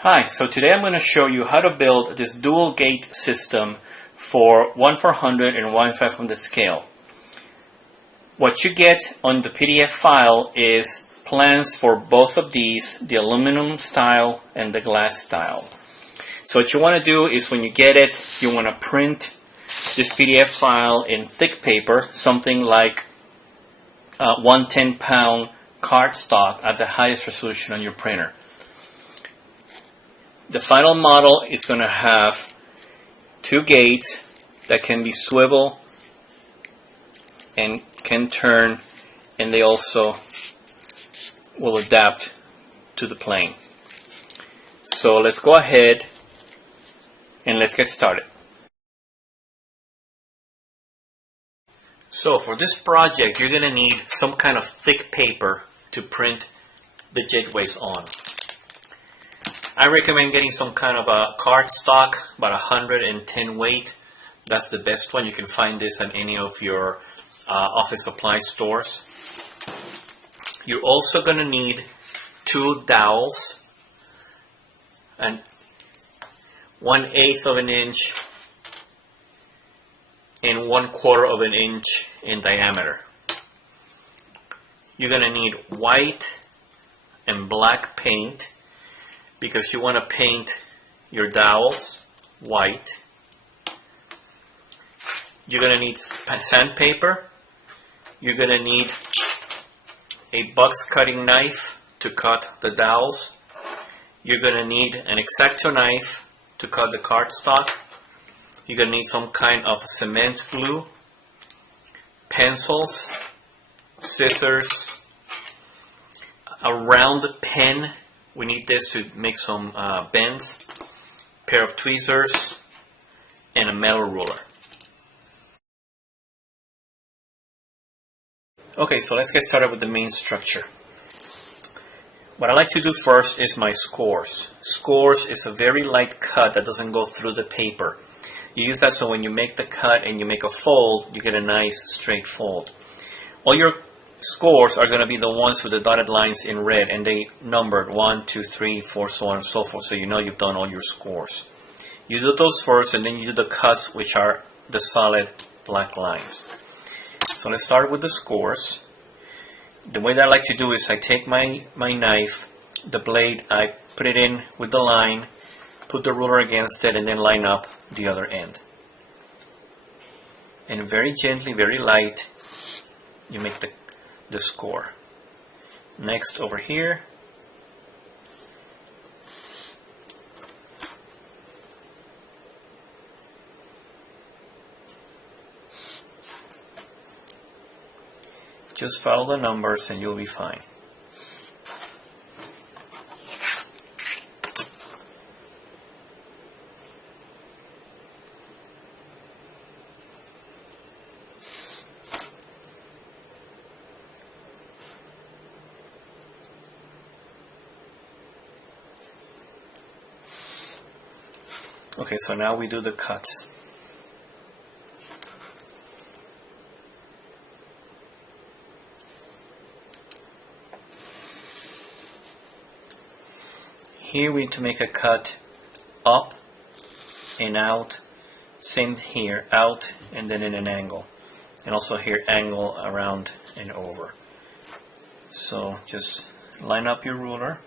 Hi, so today I'm going to show you how to build this dual gate system for 1/400 and 1/500 scale. What you get on the PDF file is plans for both of these, the aluminum style and the glass style. So what you want to do is when you get it, you want to print this PDF file in thick paper, something like 110-pound cardstock at the highest resolution on your printer. The final model is going to have two gates that can be swivel and can turn, and they also will adapt to the plane. So let's go ahead and let's get started. So for this project, you're going to need some kind of thick paper to print the Jetways on. I recommend getting some kind of a cardstock, about 110 weight. That's the best one. You can find this at any of your office supply stores. You're also going to need two dowels, and 1/8 of an inch and 1/4 of an inch in diameter. You're going to need white and black paint, because you want to paint your dowels white. You're going to need sandpaper. You're going to need a box cutting knife to cut the dowels. You're going to need an X-Acto knife to cut the cardstock. You're going to need some kind of cement glue, pencils, scissors, a round pen. We need this to make some bends, pair of tweezers, and a metal ruler. Okay, so let's get started with the main structure. What I like to do first is my scores. Scores is a very light cut that doesn't go through the paper. You use that so when you make the cut and you make a fold, you get a nice straight fold. All your scores are going to be the ones with the dotted lines in red, and they numbered 1, 2, 3, 4, so on and so forth, so you know you've done all your scores. You do those first, and then you do the cuts, which are the solid black lines. So let's start with the scores. The way that I like to do is I take my knife, the blade, I put it in with the line, put the ruler against it, and then line up the other end. And very gently, very light, you make the score. Next, over here, just follow the numbers and you'll be fine. Okay, so now we do the cuts. Here we need to make a cut up and out, same here, out and then in an angle. And also here, angle around and over. So just line up your ruler.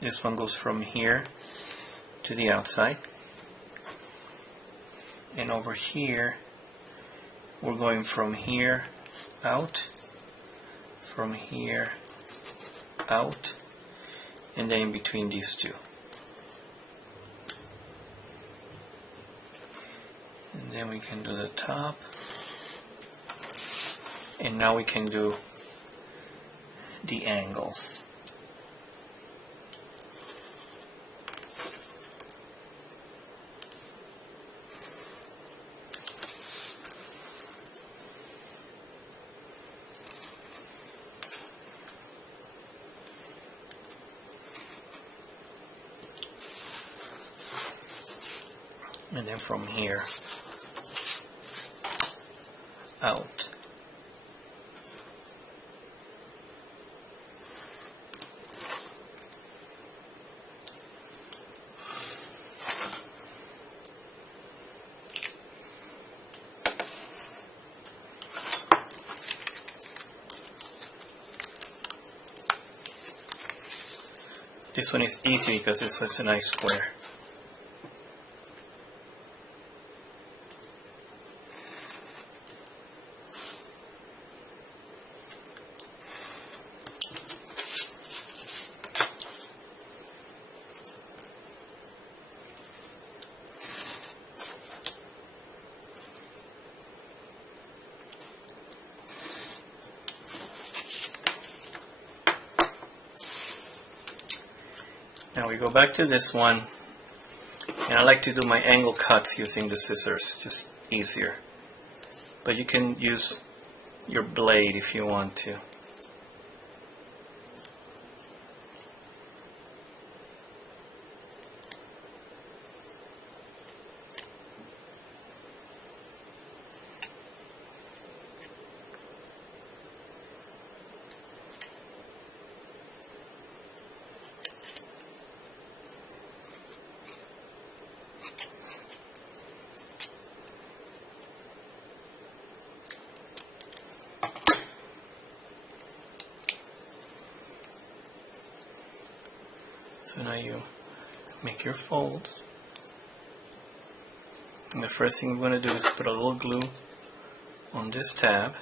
This one goes from here to the outside, and over here we're going from here out, from here out, and then in between these two. And then we can do the top, and now we can do the angles. And then from here out. This one is easy because it's such a nice square. Now we go back to this one, and I like to do my angle cuts using the scissors, just easier. But you can use your blade if you want to. So now you make your folds. And the first thing we're going to do is put a little glue on this tab.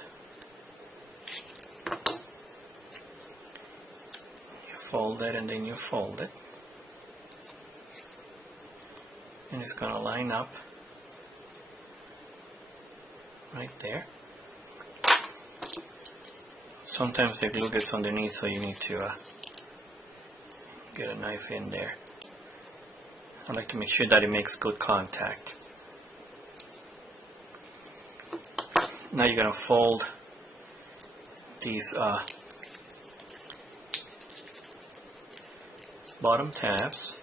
You fold that and then you fold it. And it's going to line up right there. Sometimes the glue gets underneath, so you need to get a knife in there. I like to make sure that it makes good contact. Now you're going to fold these bottom tabs.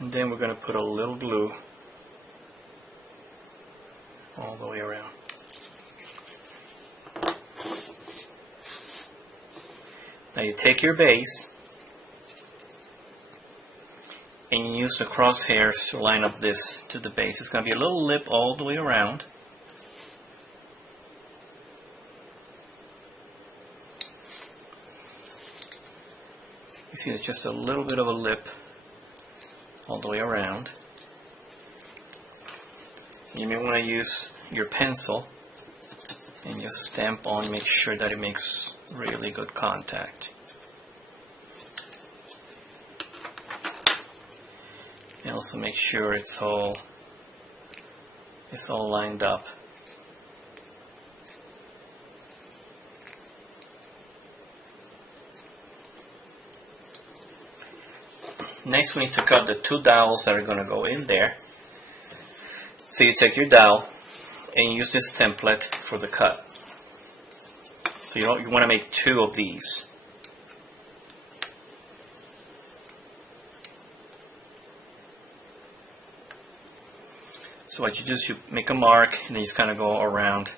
And then we're going to put a little glue all the way around. Now you take your base and you use the crosshairs to line up this to the base. It's going to be a little lip all the way around. You see there's just a little bit of a lip all the way around. You may want to use your pencil and just stamp on, make sure that it makes really good contact. And also make sure it's all lined up. Next we need to cut the two dowels that are going to go in there. So you take your dowel and you use this template for the cut. So you want to make two of these. So what you do is you make a mark and then you just kind of go around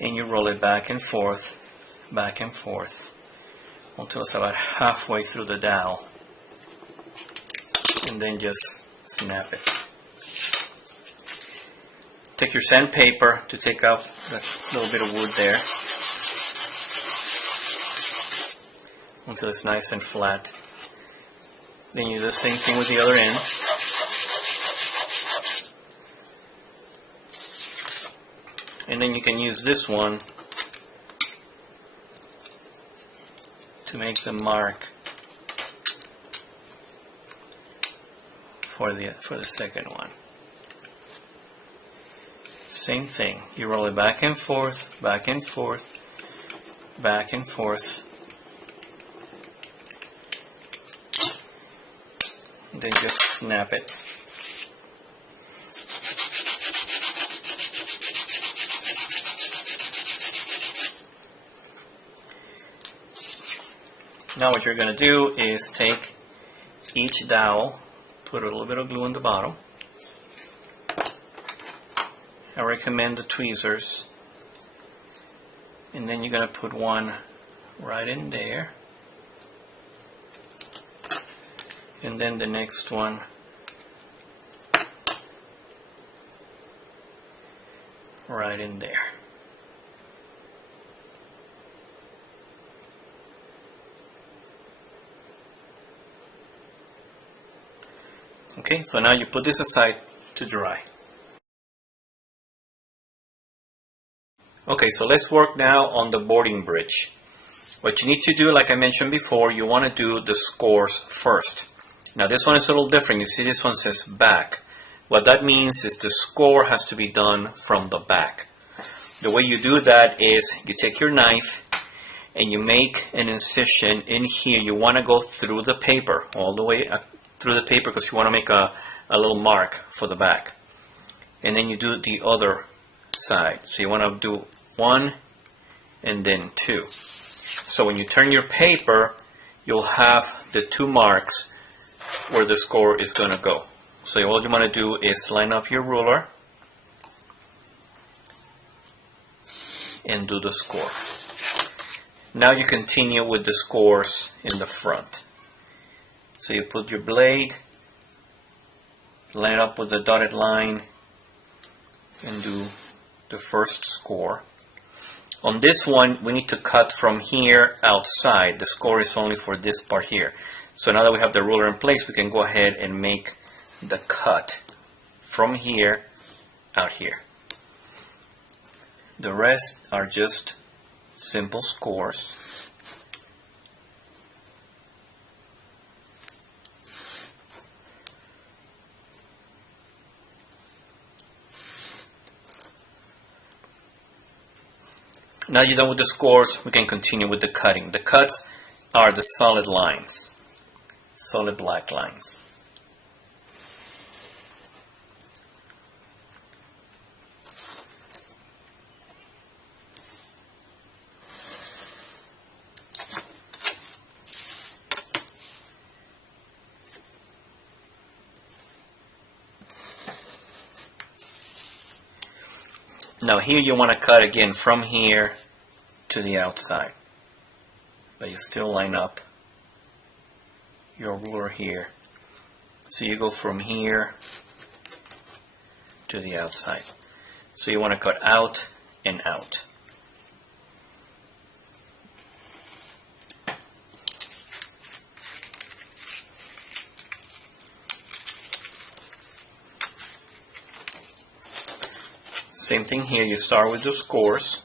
and you roll it back and forth until it's about halfway through the dowel. And then just snap it. Take your sandpaper to take out that little bit of wood there until it's nice and flat. Then you do the same thing with the other end. And then you can use this one to make the mark for the second one. Same thing. You roll it back and forth, back and forth, back and forth. And then just snap it. Now what you're going to do is take each dowel, put a little bit of glue on the bottom. I recommend the tweezers. And then you're going to put one right in there. And then the next one right in there. Okay, so now you put this aside to dry. Okay, so let's work now on the boarding bridge. What you need to do, like I mentioned before, you want to do the scores first. Now this one is a little different. You see this one says back. What that means is the score has to be done from the back. The way you do that is you take your knife and you make an incision in here. You want to go through the paper, all the way through the paper, because you want to make a little mark for the back. And then you do the other side. So you want to do 1 and then 2. So when you turn your paper, you'll have the 2 marks where the score is going to go. So all you want to do is line up your ruler and do the score. Now you continue with the scores in the front. So you put your blade, line it up with the dotted line, and do the first score. On this one, we need to cut from here outside. The score is only for this part here. So now that we have the ruler in place, we can go ahead and make the cut from here out here. The rest are just simple scores. Now you're done with the scores, we can continue with the cutting. The cuts are the solid lines, solid black lines. Now here you want to cut again from here to the outside, but you still line up your ruler here. So you go from here to the outside. So you want to cut out and out. Same thing here, you start with the scores.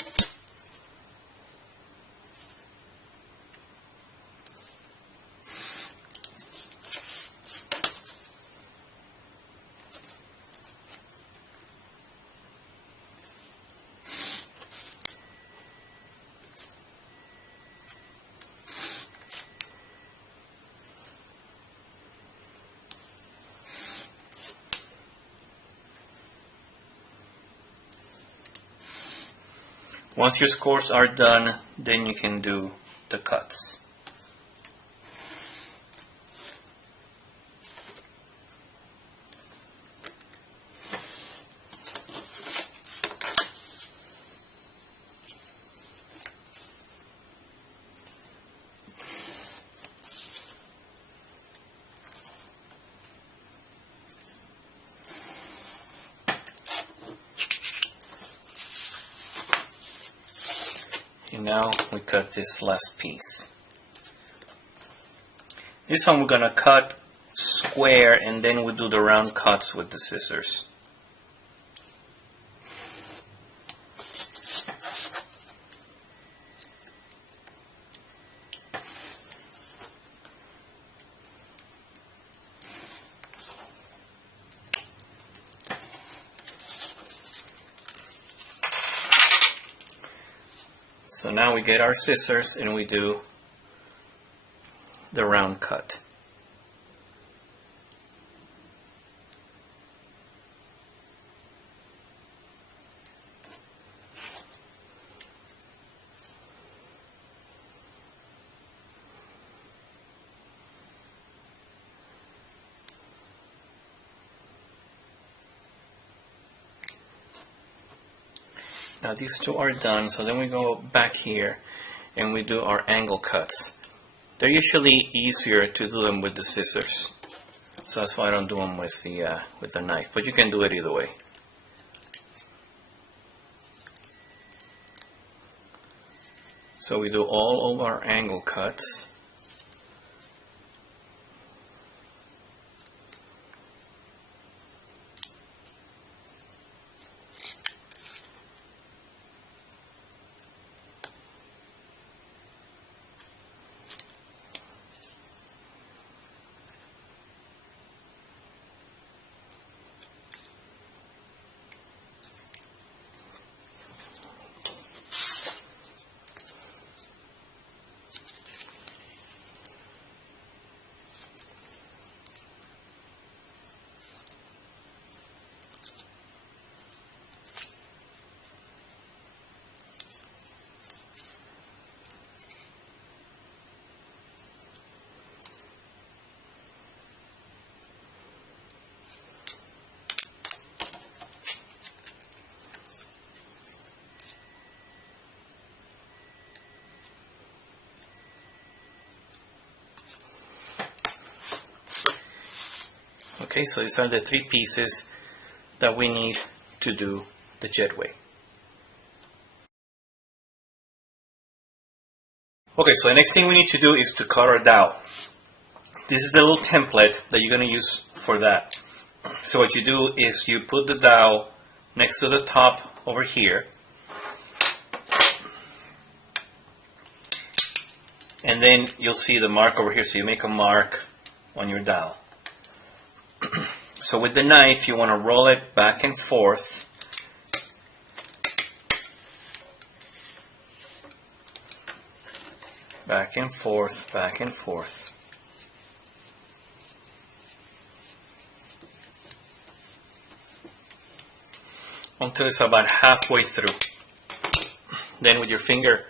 Once your scores are done, then you can do the cuts. And now we cut this last piece. This one we're going to cut square and then we do the round cuts with the scissors. So now we get our scissors and we do the round cut. Now these two are done, so then we go back here and we do our angle cuts. They're usually easier to do them with the scissors, so that's why I don't do them with the knife, but you can do it either way. So we do all of our angle cuts. Okay, so these are the 3 pieces that we need to do the jetway. Okay, so the next thing we need to do is to cut our dowel. This is the little template that you're going to use for that. So what you do is you put the dowel next to the top over here, and then you'll see the mark over here, so you make a mark on your dowel. So with the knife, you want to roll it back and forth. Back and forth, back and forth. Until it's about halfway through. Then with your finger,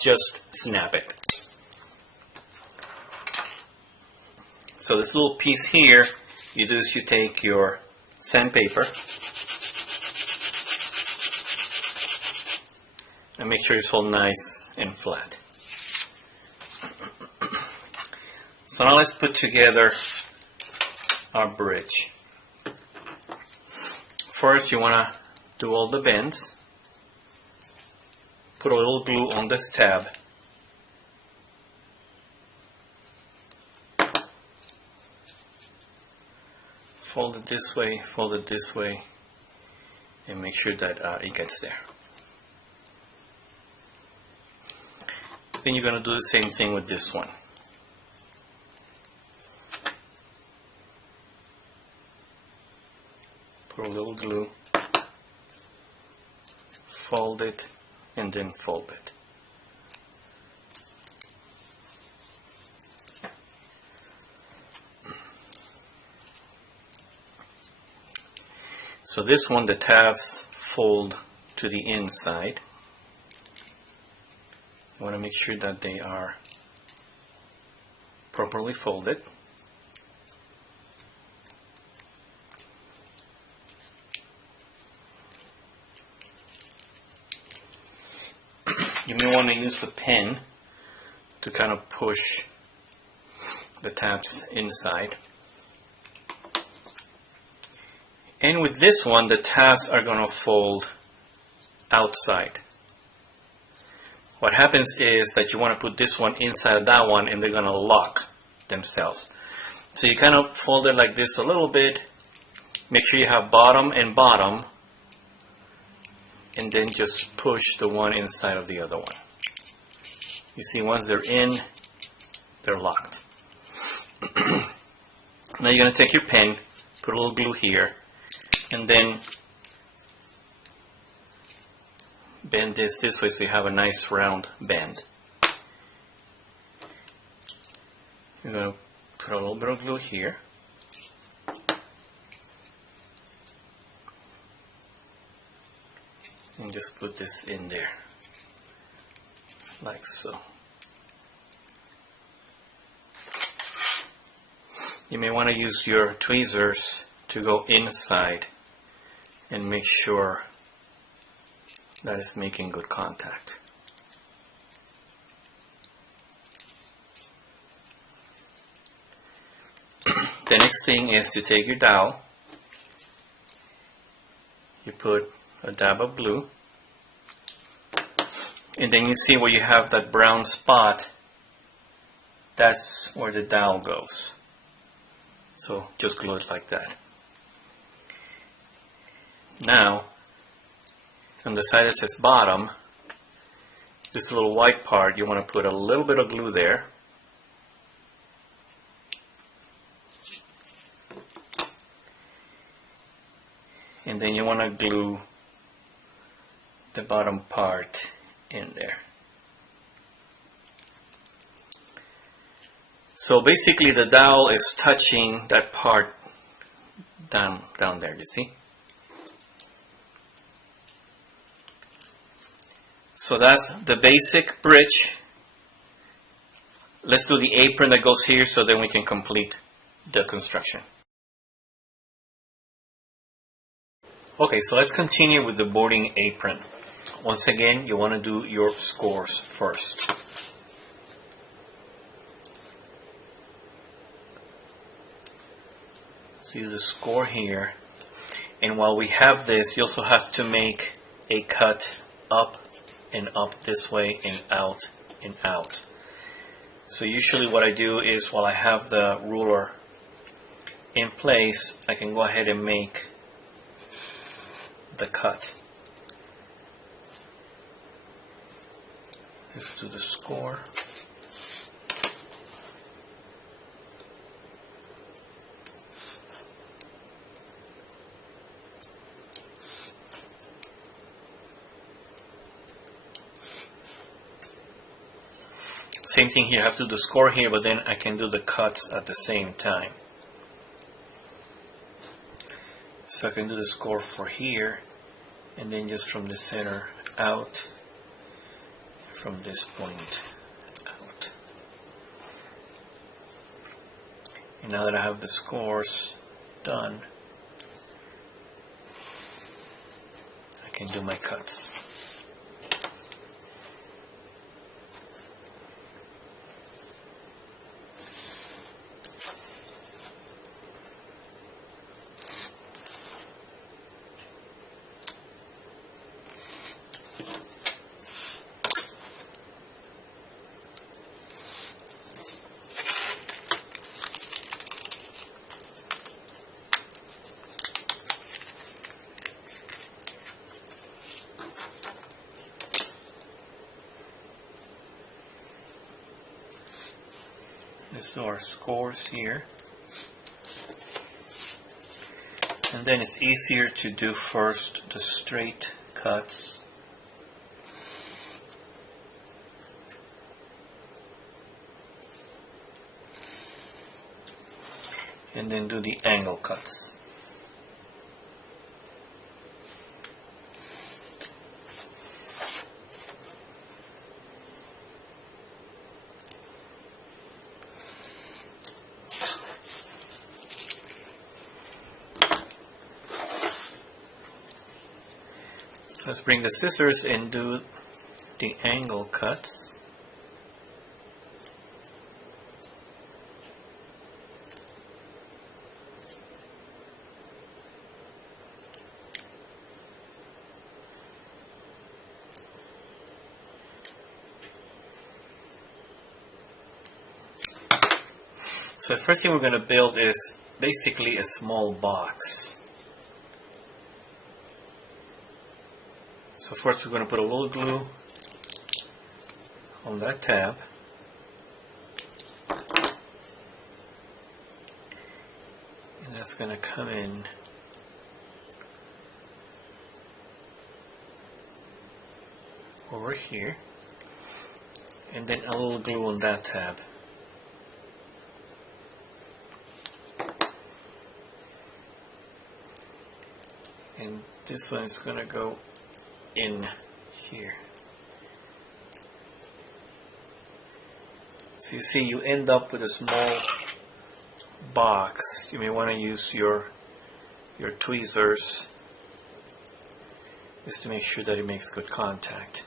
just snap it. So this little piece here, you do is you take your sandpaper and make sure it's all nice and flat. So now let's put together our bridge. First you want to do all the bends. Put a little glue on this tab. Fold it this way, and make sure that it gets there. Then you're going to do the same thing with this one. Put a little glue, fold it, and then fold it. So this one, the tabs fold to the inside. You want to make sure that they are properly folded. You may want to use a pen to kind of push the tabs inside. And with this one, the tabs are going to fold outside. What happens is that you want to put this one inside that one, and they're going to lock themselves. So you kind of fold it like this a little bit. Make sure you have bottom and bottom, and then just push the one inside of the other one. You see, once they're in, they're locked. Now you're going to take your pen, put a little glue here, and then bend this way so you have a nice round bend. You're going to put a little bit of glue here. And just put this in there, like so. You may want to use your tweezers to go inside and make sure that it's making good contact. The next thing is to take your dowel, you put a dab of glue, And then you see where you have that brown spot, that's where the dowel goes. So just glue it like that. Now, on the side that says bottom, this little white part, you want to put a little bit of glue there. And then you want to glue the bottom part in there. So basically the dowel is touching that part down there, you see? So that's the basic bridge. Let's do the apron that goes here so then we can complete the construction. Okay, so let's continue with the boarding apron. Once again, you want to do your scores first. So you do the score here. And while we have this, you also have to make a cut up and up this way and out and out. So usually what I do is while I have the ruler in place, I can go ahead and make the cut. Let's do the score. Same thing here, I have to do the score here, but then I can do the cuts at the same time. So I can do the score for here, and then just from the center out, from this point out. And now that I have the scores done, I can do my cuts. Let's do our scores here. And then it's easier to do first the straight cuts. And then do the angle cuts. Let's bring the scissors and do the angle cuts. So the first thing we're going to build is basically a small box. So first we're going to put a little glue on that tab. And that's going to come in over here. And then a little glue on that tab. And this one is going to go in here. So you see you end up with a small box. You may want to use your tweezers just to make sure that it makes good contact.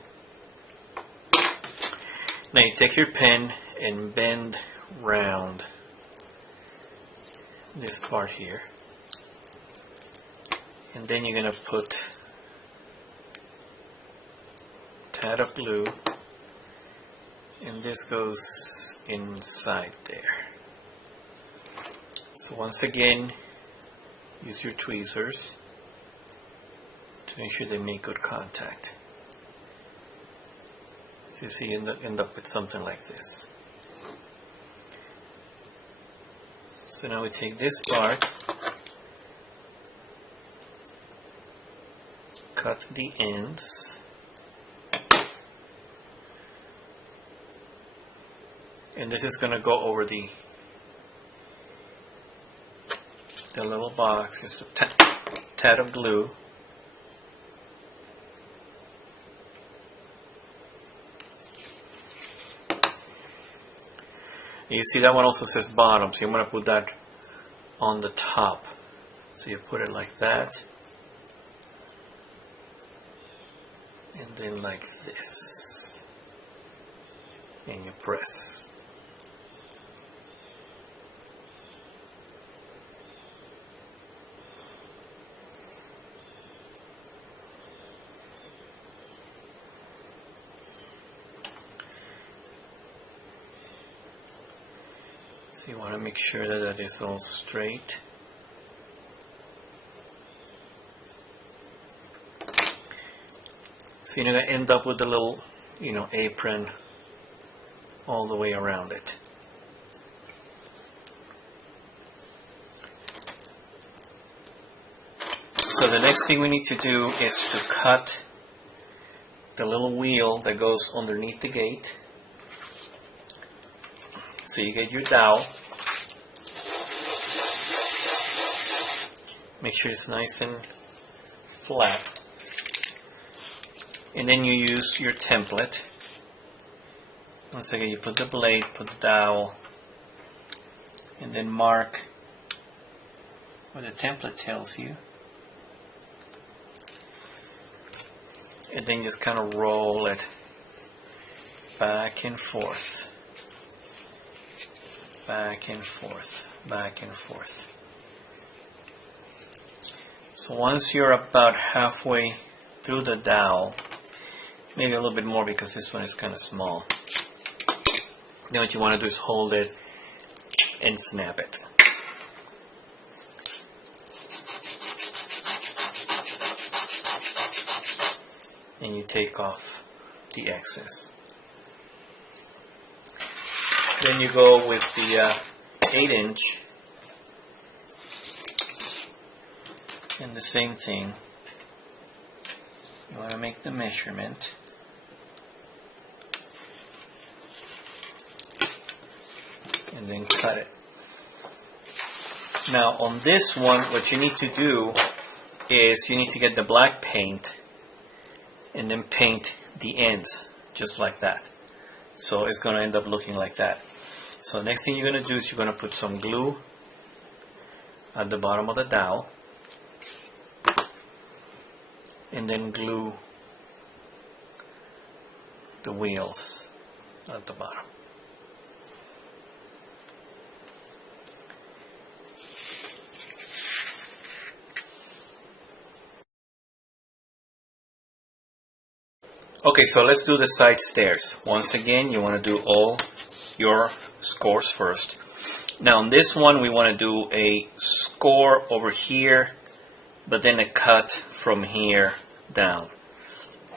Now you take your pen and bend round this part here. And then you're going to tad of glue, and this goes inside there. So once again, use your tweezers to make sure they make good contact. So you see, you end up with something like this. So now we take this part, cut the ends, and this is going to go over the little box. Just a tad of glue. You see that one also says bottom, so you want to put that on the top. So you put it like that, and then like this, and you press. So you want to make sure that that is all straight. So you're going to end up with a little, apron all the way around it. So the next thing we need to do is to cut the little wheel that goes underneath the gate. So you get your dowel, make sure it's nice and flat, and then you use your template. Once again, you put the blade, put the dowel, and then mark what the template tells you, and then just kind of roll it back and forth. Back and forth, back and forth. So once you're about halfway through the dowel, maybe a little bit more because this one is kind of small, then what you want to do is hold it and snap it. And you take off the excess. Then you go with the 8-inch, and the same thing. You want to make the measurement, and then cut it. Now on this one, what you need to do is you need to get the black paint and then paint the ends just like that. So it's going to end up looking like that. So the next thing you're going to do is you're going to put some glue at the bottom of the dowel, and then glue the wheels at the bottom. Okay, so let's do the side stairs. Once again, you want to do all your scores first. Now on this one, we want to do a score over here, but then a cut from here down.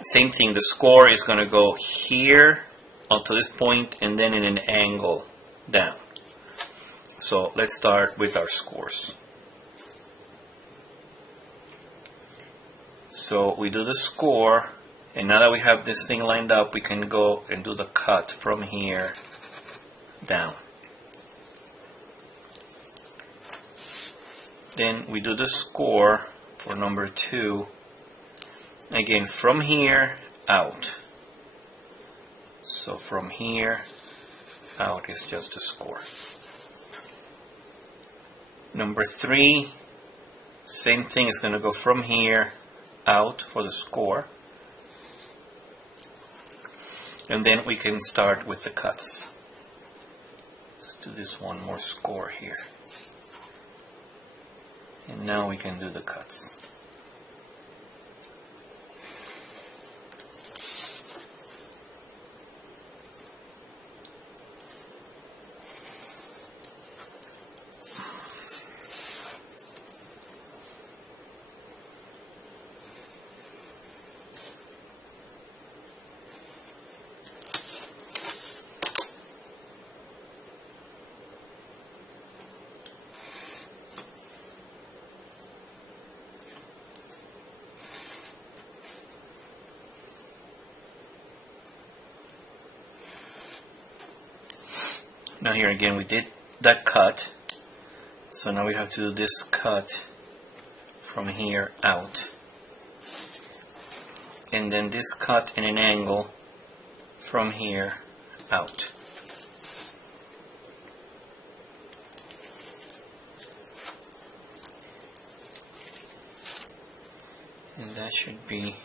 Same thing, the score is going to go here up to this point and then in an angle down. So let's start with our scores. So we do the score, and now that we have this thing lined up, we can go and do the cut from here down. Then we do the score for number 2, again from here out. So from here out is just a score. Number 3, same thing, is going to go from here out for the score. And then we can start with the cuts. Let's do this one more score here. And now we can do the cuts. Now here again we did that cut, so now we have to do this cut from here out, and then this cut in an angle from here out. And that should be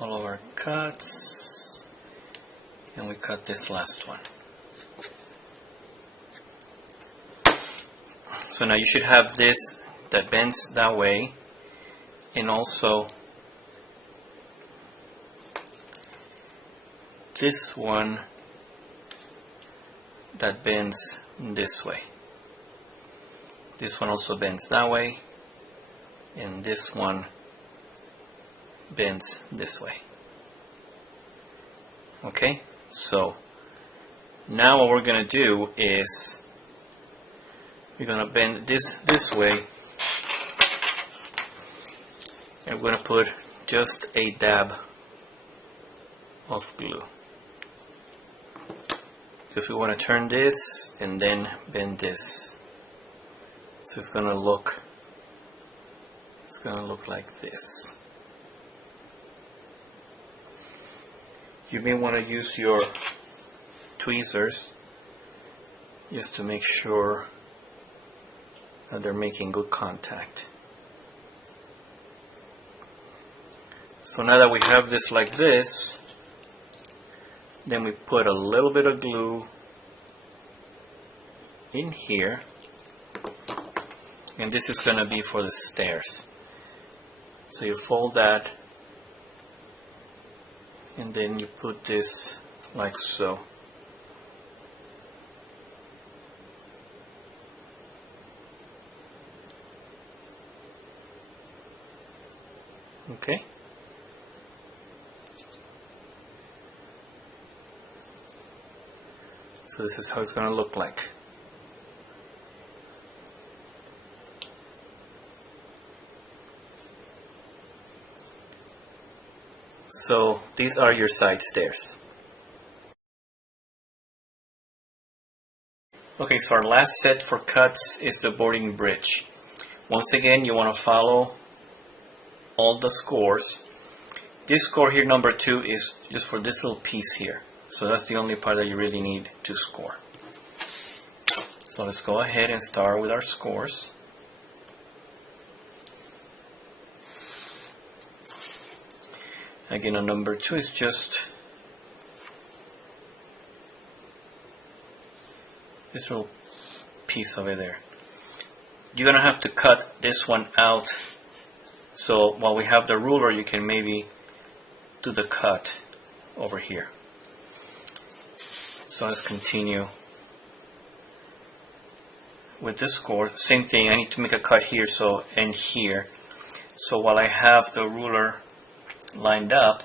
all of our cuts, and we cut this last one. So now you should have this that bends that way, and also this one that bends this way. This one also bends that way, and this one bends this way. Okay, so now what we're going to do is we're going to bend this way, and we're going to put just a dab of glue, because we want to turn this and then bend this, so it's going to look like this. You may want to use your tweezers just to make sure that they're making good contact. So now that we have this like this, then we put a little bit of glue in here, and this is going to be for the stairs. So you fold that, and then you put this like so. Okay. So this is how it's going to look like. So these are your side stairs. Okay, so our last set for cuts is the boarding bridge. Once again, you want to follow all the scores. This score here, number 2, is just for this little piece here. So that's the only part that you really need to score. So let's go ahead and start with our scores. Again, on number 2 is just this little piece over there. You're going to have to cut this one out, so while we have the ruler you can maybe do the cut over here. So let's continue with this score. Same thing, I need to make a cut here and here. So while I have the ruler lined up,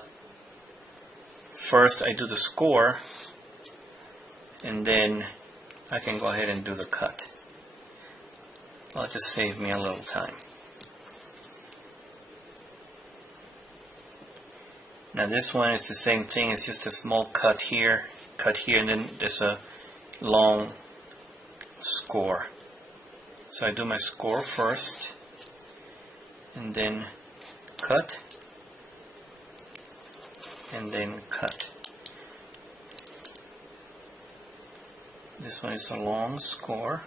first I do the score, and then I can go ahead and do the cut. That'll just save me a little time. Now this one is the same thing, it's just a small cut here, and then there's a long score. So I do my score first, and then cut, and then cut. This one is a long score,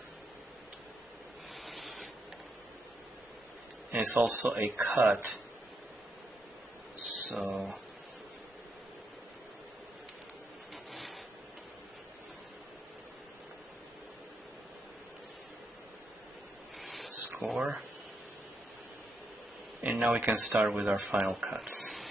and it's also a cut. So score, and now we can start with our final cuts.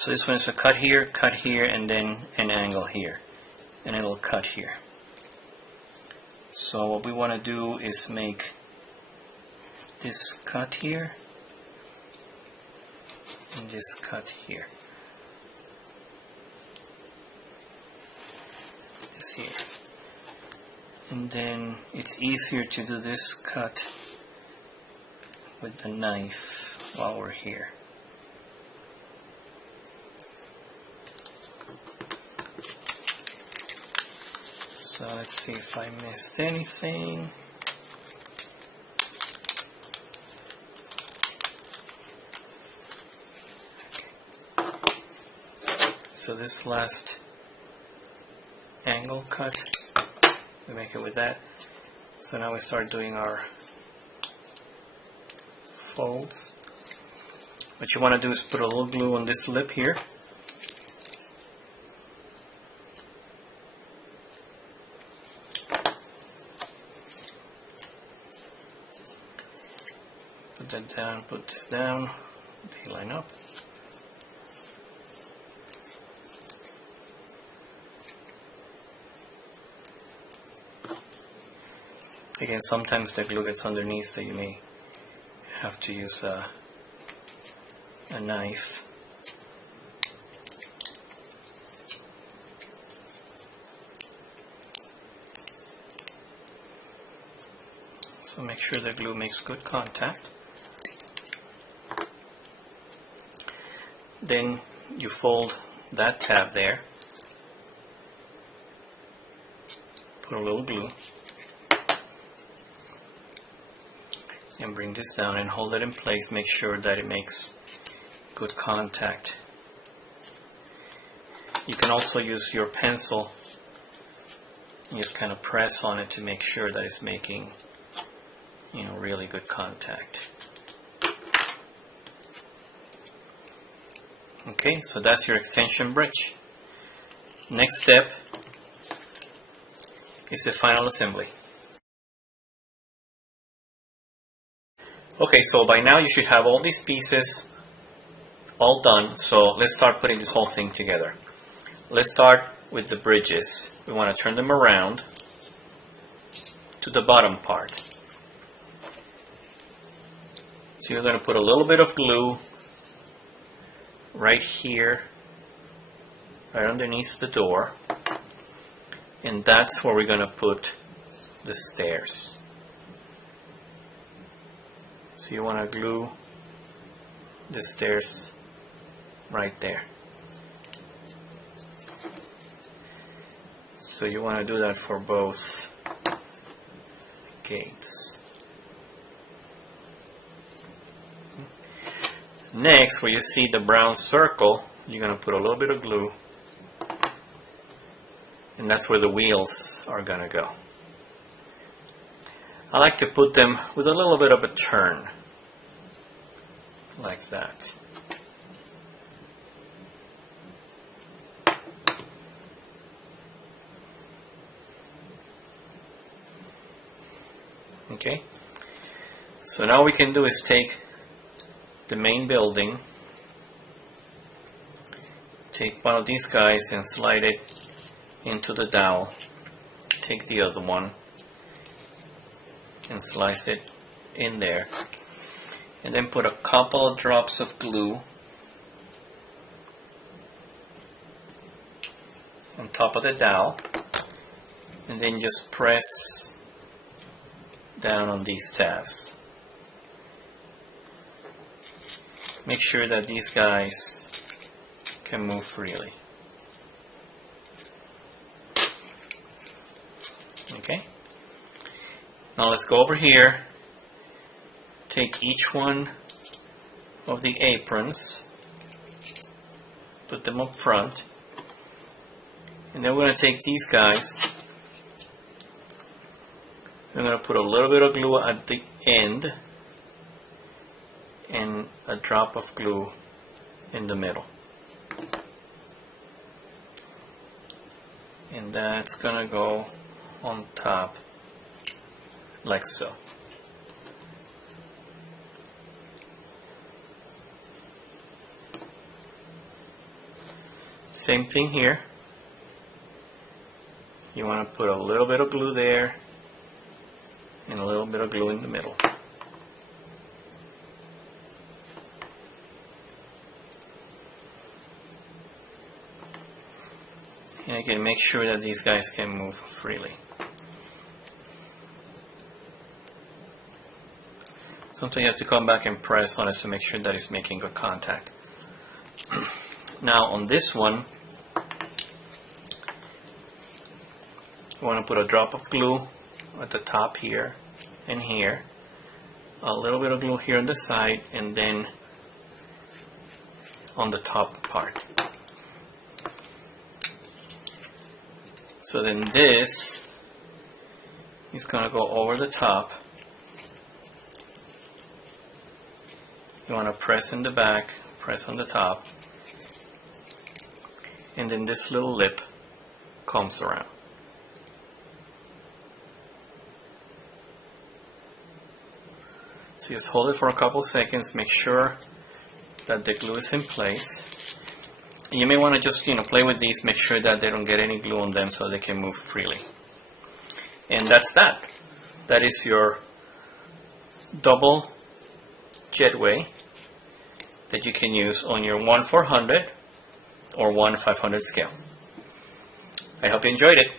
So this one is a cut here, and then an angle here, and it'll cut here. So what we want to do is make this cut here and this cut here. This here. And then it's easier to do this cut with the knife while we're here. So let's see if I missed anything. So this last angle cut, we make it with that. So now we start doing our folds. What you want to do is put a little glue on this lip here. Put that down, put this down, they line up. Again, sometimes the glue gets underneath, so you may have to use a knife. So make sure the glue makes good contact. Then you fold that tab there, put a little glue, and bring this down and hold it in place. Make sure that it makes good contact. You can also use your pencil and just kind of press on it to make sure that it's making, you know, really good contact. Okay, so that's your extension bridge. Next step is the final assembly. Okay, so by now you should have all these pieces all done. So let's start putting this whole thing together. Let's start with the bridges. We want to turn them around to the bottom part. So you're going to put a little bit of glue right here, right underneath the door, and that's where we're going to put the stairs. So you want to glue the stairs right there. So you want to do that for both gates. Next, where you see the brown circle, you're going to put a little bit of glue, and that's where the wheels are going to go. I like to put them with a little bit of a turn, like that. Okay, so now what we can do is take the main building, take one of these guys and slide it into the dowel, take the other one and slice it in there, and then put a couple of drops of glue on top of the dowel, and then just press down on these tabs. Make sure that these guys can move freely. Okay? Now let's go over here, take each one of the aprons, put them up front, and then we're going to take these guys, we're going to put a little bit of glue at the end and a drop of glue in the middle. And that's going to go on top like so. Same thing here. You want to put a little bit of glue there and a little bit of glue in the middle. And again, make sure that these guys can move freely. Sometimes you have to come back and press on it to make sure that it's making good contact. Now on this one, you want to put a drop of glue at the top here and here, a little bit of glue here on the side, and then on the top part. So then this is going to go over the top. You want to press in the back, press on the top, and then this little lip comes around. So just hold it for a couple seconds, make sure that the glue is in place. You may want to just play with these, make sure that they don't get any glue on them so they can move freely. And that's that. That is your double Jetway that you can use on your 1/400 or 1/500 scale. I hope you enjoyed it.